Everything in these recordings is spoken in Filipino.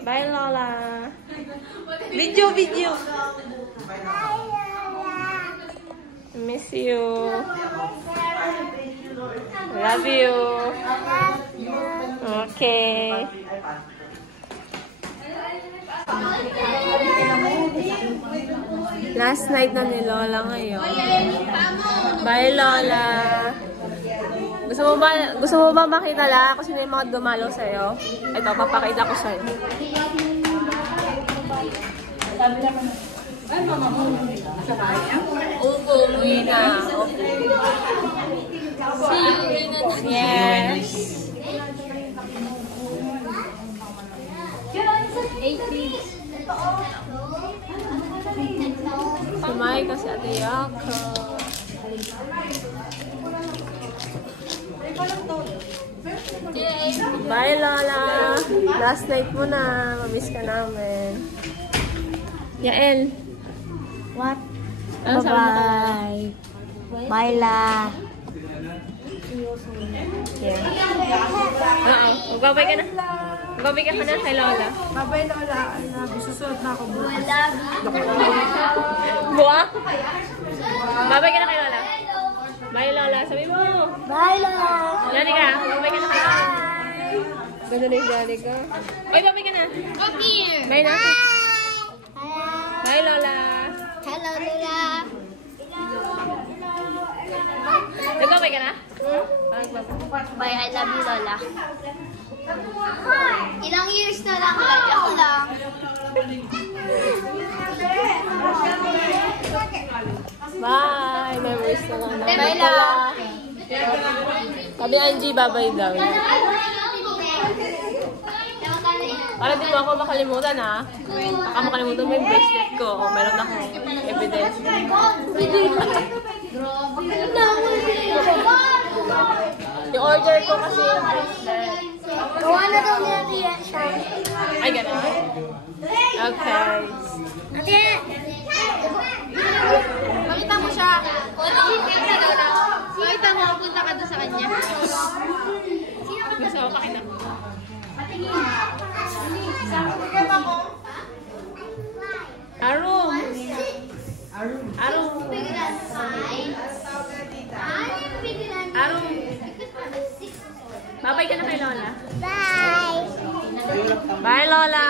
Bye, Lola. Video. I miss you. Love you. Okay. Last night na ni Lola ngayon. Bye, Lola. Gusto mo ba makita la kung sino yung mga dumalo sa'yo? Ito, papakita ko sa'yo. Ay, mama mo. Sa kaya? Ugo, umuwi na. Yes. Sumay kasi Ate Yako. Bye, Lola. Last night mo na. Mamiss ka namin. Yael. What? Ano Bye-bye. Bye, La. Yeah. Magbabay ka na. Magbabay ka na kay Lola. Babay, Lola. Susunod na ako bukas. Buwa? Babay ka na kay Lola. Bye, Lola. Sabi mo. Bye, La. Dali ka. Babay ka na kay Lola. Ganda na yung dali ka. Oy, babay ka na. Bye na. Bye, Lola. Hello, Lola. Nagbabay ka na? Bye, I love you, Lola. Ilang years na lang, Lola? Ako lang. Bye. Memories na lang. Bye, Lola. Sabi Angie, babay daw. Para di mo ako makalimutan, ha? Baka makalimutan mo yung bracelet ko. O, meron akong evidence. I-order ko kasi yung bracelet. Gawa na daw niya siya. Ay, gano'n? Okay. Ate! Pakita mo siya. Pakita mo, punta ka doon sa kanya. Gusto ko pakita. Arum. Arum. Arum. Babay ka na kay Lola. Bye! Bye, Lola.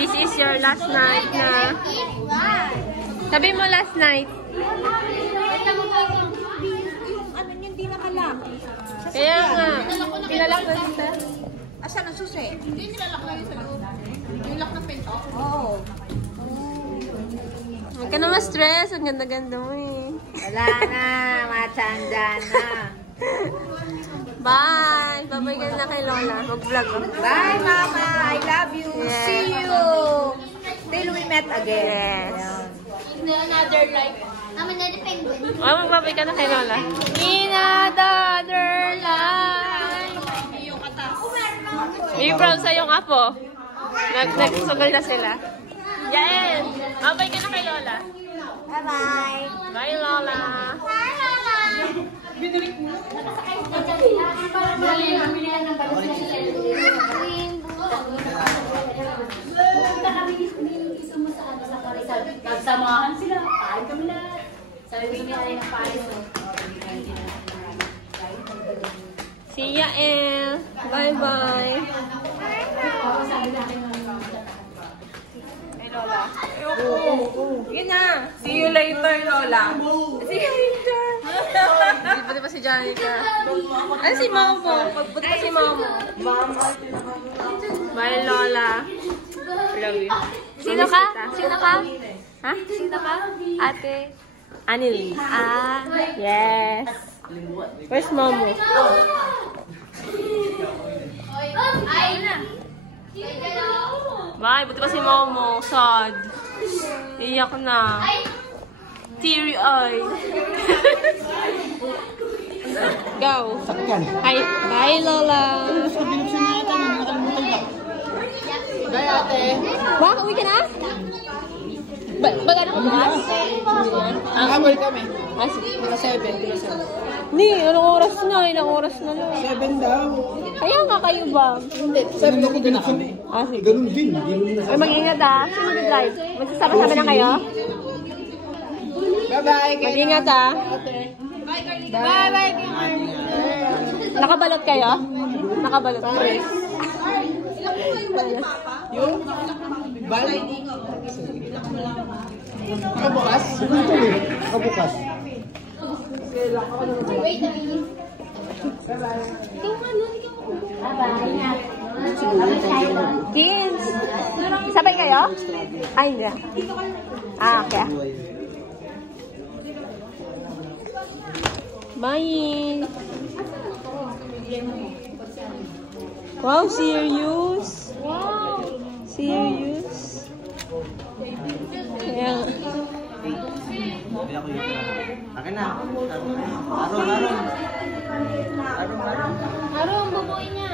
This is your last night na. Sabi mo last night. Yung ano niya, hindi nakalak. Kaya nga. Pinalak na dito. Asan ang susi? Hindi nilalak lang yun sa loob. Yung lock ng pinto? Oo. Huwag ka na ma-stress. Ang ganda-ganda mo eh. Wala na. Matanda na. Bye! Babay ka na kay Lola. Mag-vlog ko. Bye, Mama. I love you. Yes. See you. Till we met again. Yes. Another life. Naman na the penguin. Oh, magbabay ka na kay Lola. In another life. Be proud sa iyong apo. Nagsugal na sila. Yael! Babay ka na kay Lola. Bye-bye. Bye, Lola. Bye, Lola. Nagsamahan sila. Kain kami lahat. Sabi ko sumiyari ng palis. See ya, El. Bye-bye. Hey, Lola. Sige na. See you later, Lola. See you later. Di ba si Janica? Ano si Momo? Buti pa si Momo. Bye, Lola. Love you. Sino ka? Sino ka? Ha? Sino ka? Ate? Anili. Ah. Yes. Where's Momo? Ay na. Bye, buti pa si Momo. Sad. Iyak na. Teary eye. Go. Hi. Bye, Lola. Bye, ate. Wah, uwi ka na? Magana ka bukas? Habol kami. Sige. Mga 7. Hindi, anong oras na? Ilang oras na lang. 7 daw. Kaya nga kayo ba? Hindi, 7 ako din kami. Ah, sige. Ganun din. Hindi mo Ay, nasasabi. mag-ingat ah. Sino mag-drive? Magsasama-sama na kayo? Bye-bye. Mag-ingat ah. Bye-bye. Nakabalot kayo? Nakabalot kayo? Yung? Balay. Nakabukas? Ito eh. Nakabukas. Kids! Sabay kayo? Ay, hindi. Ah, okay. Bye! Wow, serious? Wow! Serious? Kaya... Akin na. Arong, bubuin niya.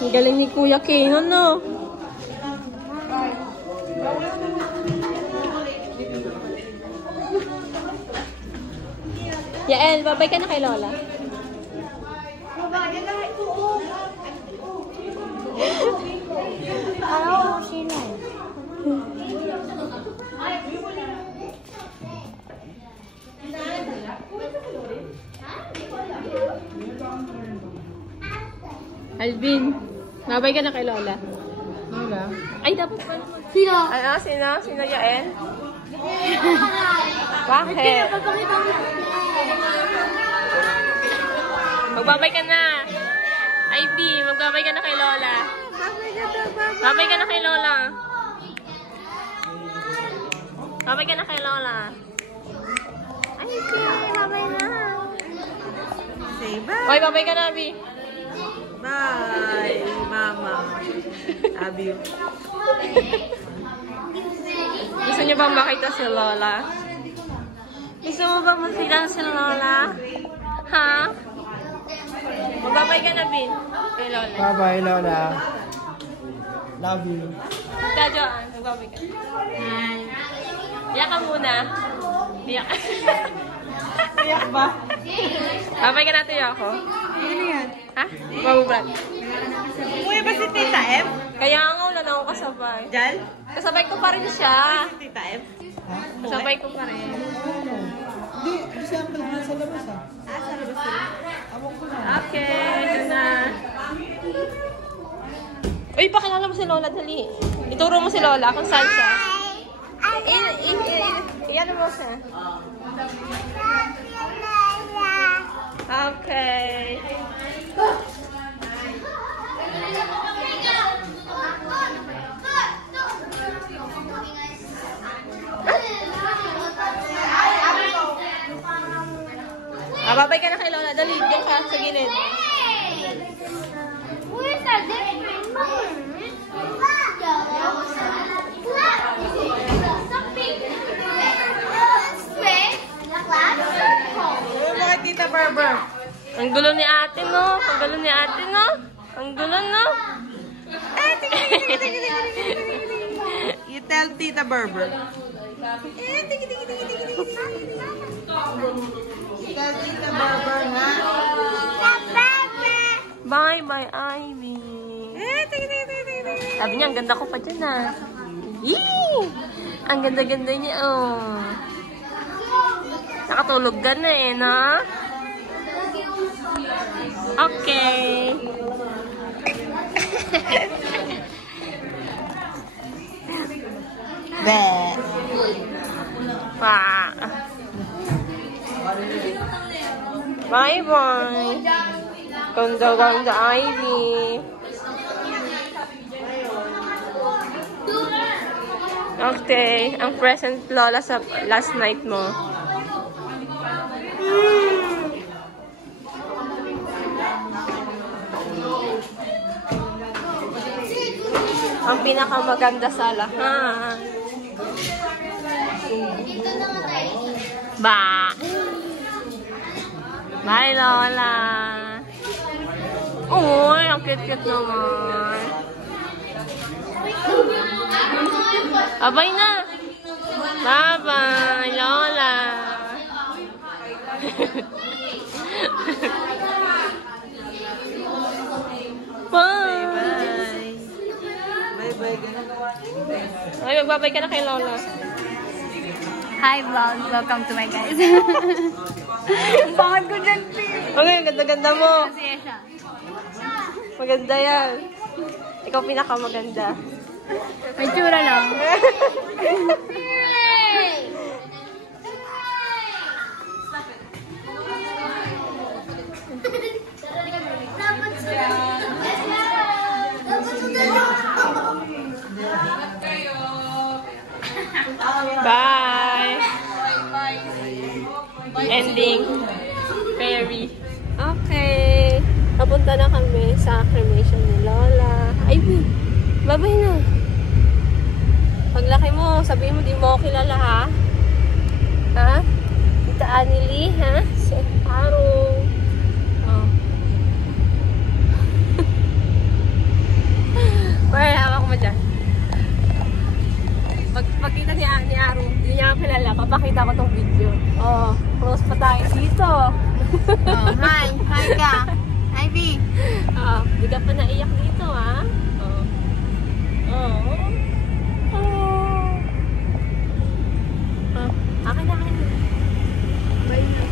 Ang galing ni Kuya Kenon, no? Yael, babay ka na kay Lola. Arong, sino? Alvin, babay ka na kay Lola. Lola. Ay, dapat pa naman. Sino? Ano? Sino? Sino Yael? Bakit? Magbabay ka na. Ivy, magbabay ka na kay Lola. Babay ka na kay Lola. Babay ka na kay Lola. Ivy, babay na. Say bye. Oy, babay ka na, Ivy. Bye, Mama. Love you. Gusto niyo bang makita si Lola? Gusto mo bang makita si Lola? Ha? Magbabay ka na, Bin. Kay Lola. Bye-bye, Lola. Love you. Ika, Joanne. Magbabay ka. Iyak ka muna. Iyak. Iyak ba? Babay ka natin ako. Ano yan? Ha? Mabubrad. Umuwi ba si Tita M? Kaya nga, wala na ako kasabay. Diyan? Kasabay ko pa rin siya. Si Tita M? Kasabay ko pa rin. Hindi, sample na sa labas ah. Sa labas sila. Okay, ito na. Uy, pakilala mo si Lola, dali. Ituro mo si Lola kung saan siya. Iyan mo siya. Okay. Babay ka na kay Lola. Dali, diyan ka sa gilid. Where's our different Umuwi mo kay Tita Barber. Ang gulo ni ate, no? Ang gulo ni ate, no? Ang gulo, no? You tell Tita Barber. Tell Tita Barber nga. Bye-bye, Ivy. Sabi niya, ang ganda ko pa dyan, ah. Yee! Ang ganda-ganda niya, oh. Nakatulog ka na, eh, no? Okay. Be. Pa. Bye-bye. Ganda-ganda, Ivy. Okay. Ang present, Lola, sa last night mo. Ang pinakamaganda sa lahat. Ba. Bye, Lola. Uy, ang cute-cute naman. Abay na. Bye-bye, Lola. Bye. Bye-bye. Ay, magbabay ka na kay Lola. Hi vlog, welcome to my guys. Ang pangit ko dyan, Pete. Okay, ang ganda-ganda mo. Masaya siya. Maganda yan. Ikaw pinakamaganda. May tsura lang. Bye. Ending. Fairy. Okay. Papunta na kami sa cremation ni Lola. Ay, babay na. Paglaki mo, sabihin mo, di mo ako kilala, ha? Ha? Tita Anneli, ha? Si Arong. Oh. Well, hawak mo dyan. Pagkita ni Arong, hindi niya ako kilala, papakita ko tong video. Oh, close pa tayo dito. Oh, hi. Hi ka. Hi, B. Oh, di ka pa naiyak dito, ha? Oh. Oh. Oh. Oh. Akin na, akin na. Bye na.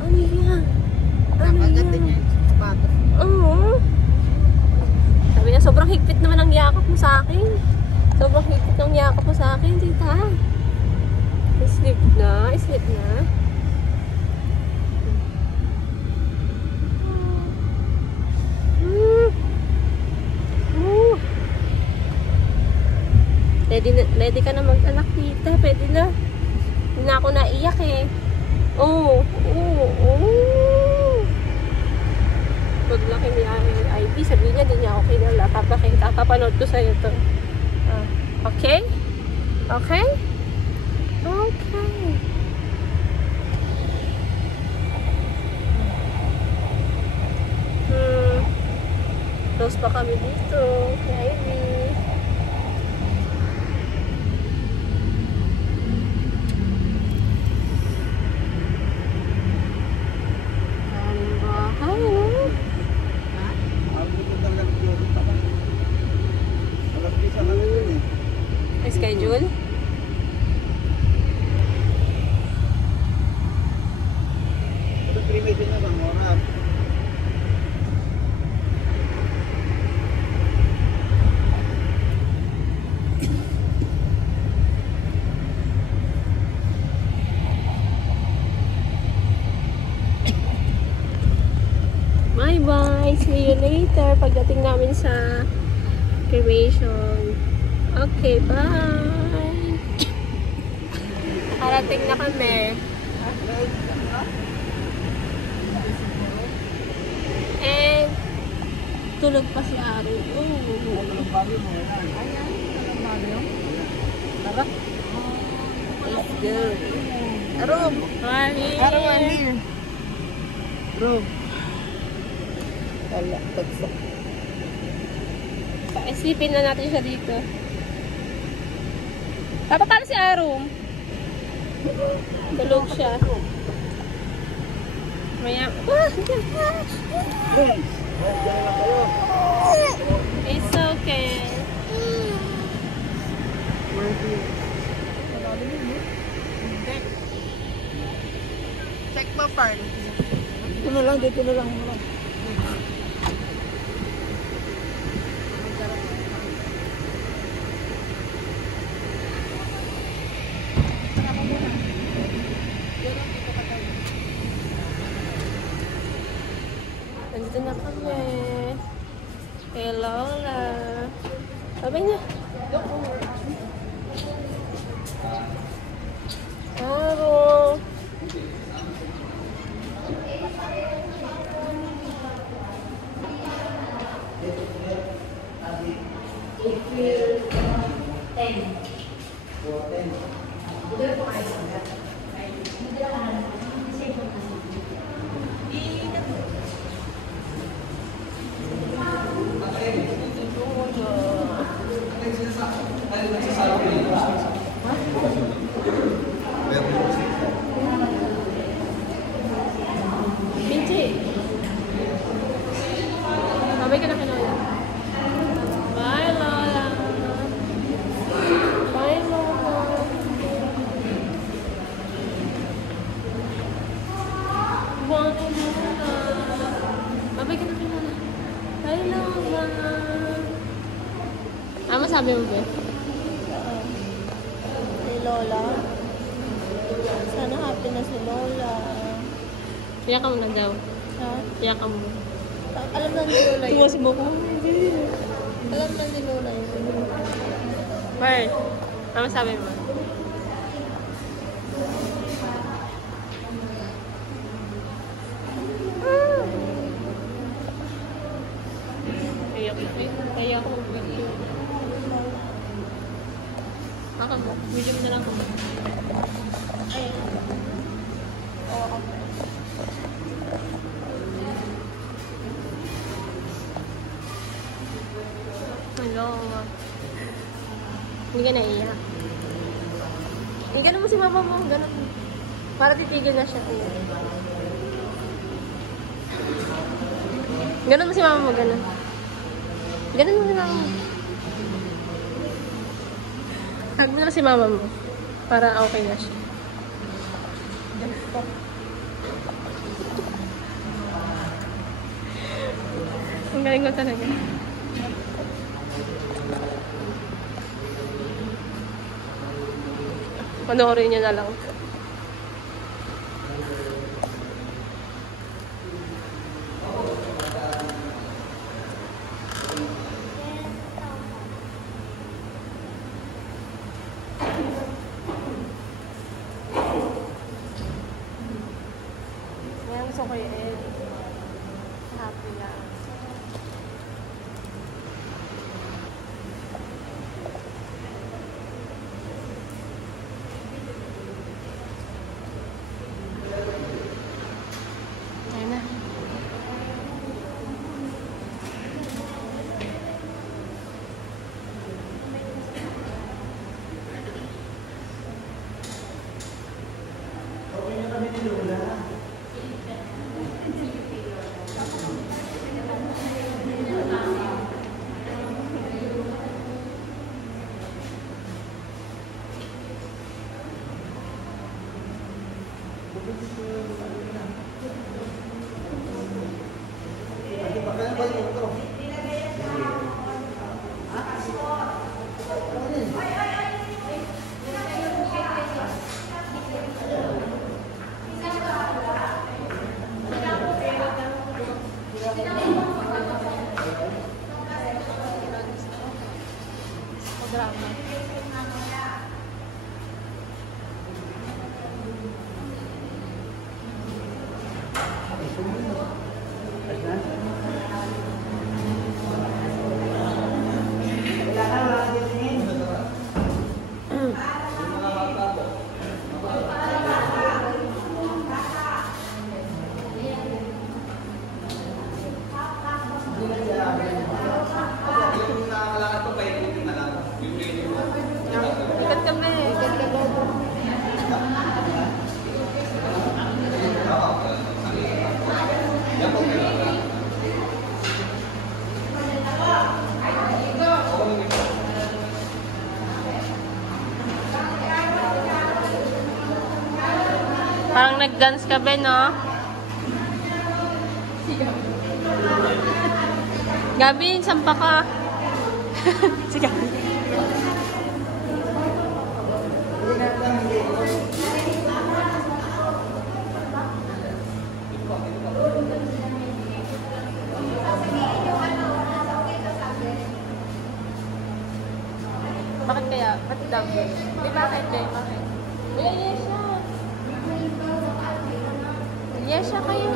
Ano yan? Ano Maganda yan? niya yung sapatos. Oo. Sabi niya, sobrang higpit naman ang yakap mo sa akin. Sobrang higpit ng yakap mo sa akin, tita. Sleep na, sleep na. Ready ka na mag-anak, tita. Pwede na. Hindi na ako naiyak eh. Oo. Oo. Oo. Paglaki ni Ivy, sabihin niya, di niya ako kilala. Papanood ko sa'yo to. Okay? Okay? Okay. Close pa kami dito. Kay Ivy. Schedule? Ito cremation niya bang oras? Bye-bye! See you later pagdating namin sa cremation. Okay, bye! Nakarating na kami. And tulog pa si Ari. Let's go. Arom! Ari! Arom! Wala, tagsak. Isipin na natin siya dito. Papa, paano si Arum? Tulog siya. Maya. It's okay. Check mo, Farn. Dito na lang, dito na lang. Nandito na kami. Kay Lola. Babay niya. Aro. Babay ka na kay Lola. Bye, Lola. Bye, Lola. Bye, Lola. Babay ka na kay Lola. Bye, Lola. Masabi mo ba? Kay Lola. Sana happy na si Lola. Iyak ka mo na daw. Ha? Iyak ka mo. Alam na ni Lola yun. Tuwas mo ko. Alam na ni Lola yun. Bird, ano masabi mo? Kaya ako mag-video. Baka mo, video mo na lang ako. Ayun. Oo, ako. Hello. Hindi ka naiyak. Ganun mo si mama mo. Ganun. Para titigil na siya. Ganun mo si mama mo. Ganun. Ganun mo si mama mo. Hug mo na si mama mo. Para okay na siya. Ang galing ko talaga. Panoorin niyo na lang. Ngayon gusto ko i-end. Happy na. Ayun na. Ikat kami. Ikat kami. Parang nag-dance ka ba, no? Gabi, sampa ka. Si Gabi. Bakit kaya? Ba't daw? Di bakit eh? Bakit? Yesha! Yesha kayo!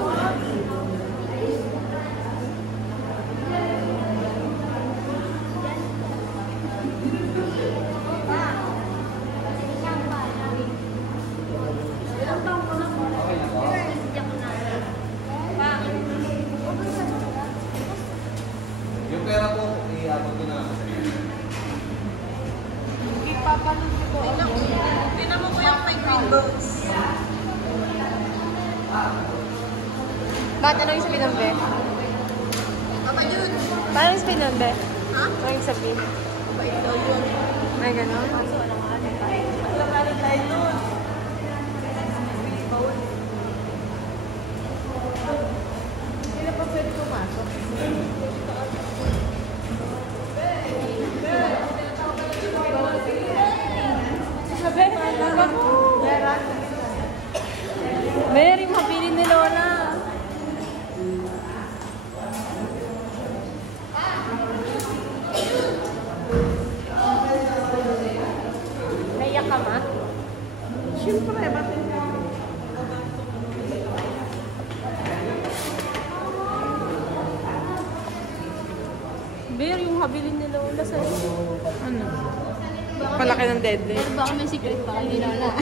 Yung pera ko, iabot ko na lang. Tingnan mo ko yung may green boats. Bakit ano yung sabi ng Be? Parang spin nun, be? Ha? Ang sabihin. Ay, gano'n? Mary, mapili ni Lola. Naiyak ka, ma? Siyempre, bakit? Bear, yung habilin ni Lola sa Ano? Palaki ng deadline. Pero baka may secret pa kay Lola.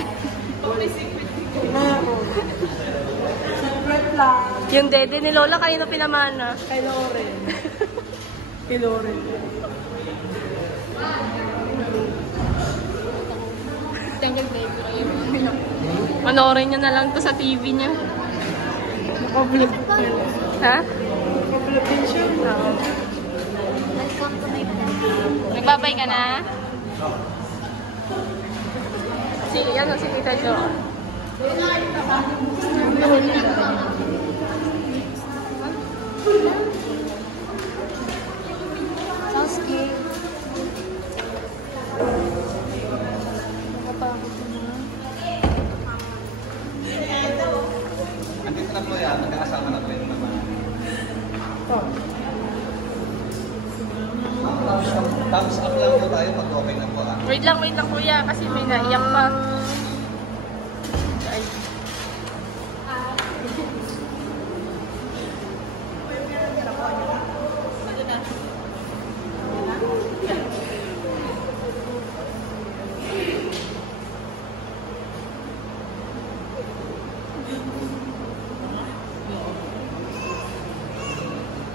Secret lang. yung dede ni Lola, kanino pinamana? Kay Loren. Kay Loren. Tanggol baby kayo. Panoorin niya na lang to sa TV niya. Nakablog din. Ha? Nakablog din siya. Welcome to my vlog. Nagbabay ka na? Si, ano, si Tita Jo. Sounds cute. Nakapagod na. Nandito na po yan. Nagkakasama na po yung naman. Thumbs up lang po tayo pag okay na po. Wait lang kuya, kasi may naiyak pa. Ay.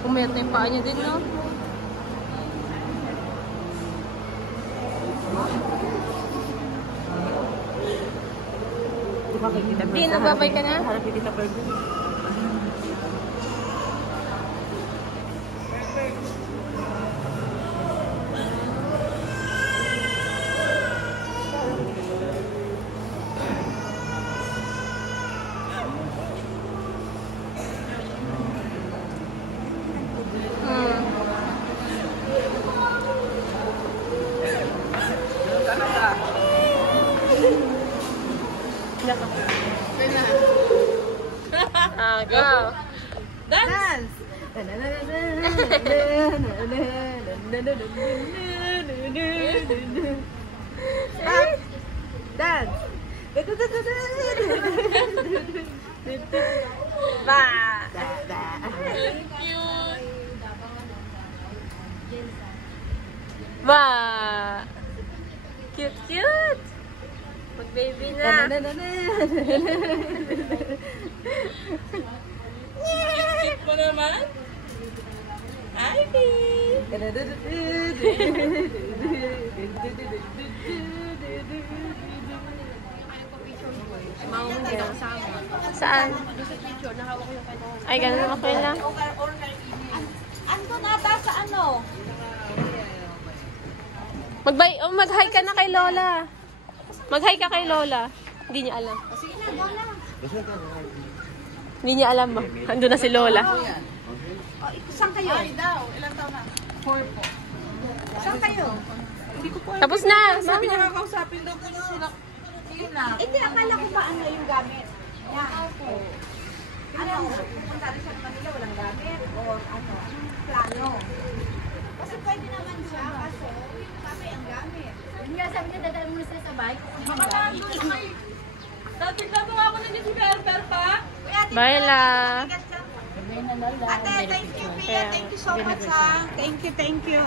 Umayat na yung paa niya din, no? Di, nagbabay ka na? Harap yung Tita Pergo. Go! Dance! Stop! Dance! Ba! Cute! Ba! Cute, cute! Mag-baby na! Cute mo naman? Ivy! Saan? Ay, ganun naman kayo lang. Ano nata sa ano? Mag-hi ka na kay Lola. Mag-hi ka kay Lola. Hindi niya alam. Hindi niya alam ba? Ando na si Lola. Saan kayo? Ay daw. Ilang taon na? 4 po. Saan kayo? Hindi ko po alam. Tapos na. Sabi niya Mama. kakausapin daw po niya sila. Yun na. Hindi, akala ko ba ano yung gamit? Yan. Ano? Pupunta rin siya ng Manila, walang gamit? O ano? Anong plano? Kasi pwede naman siya. Kaso, yung sabi ang gamit. Hindi nga sabi niya, dadala muna sila sa bahay. Makatagol ay. Dati gagawa ko na niya si Berber pa. Bye, La. Sabi na Lola. Ate, thank you, Pia. Thank you so much, ha. Thank you, thank you.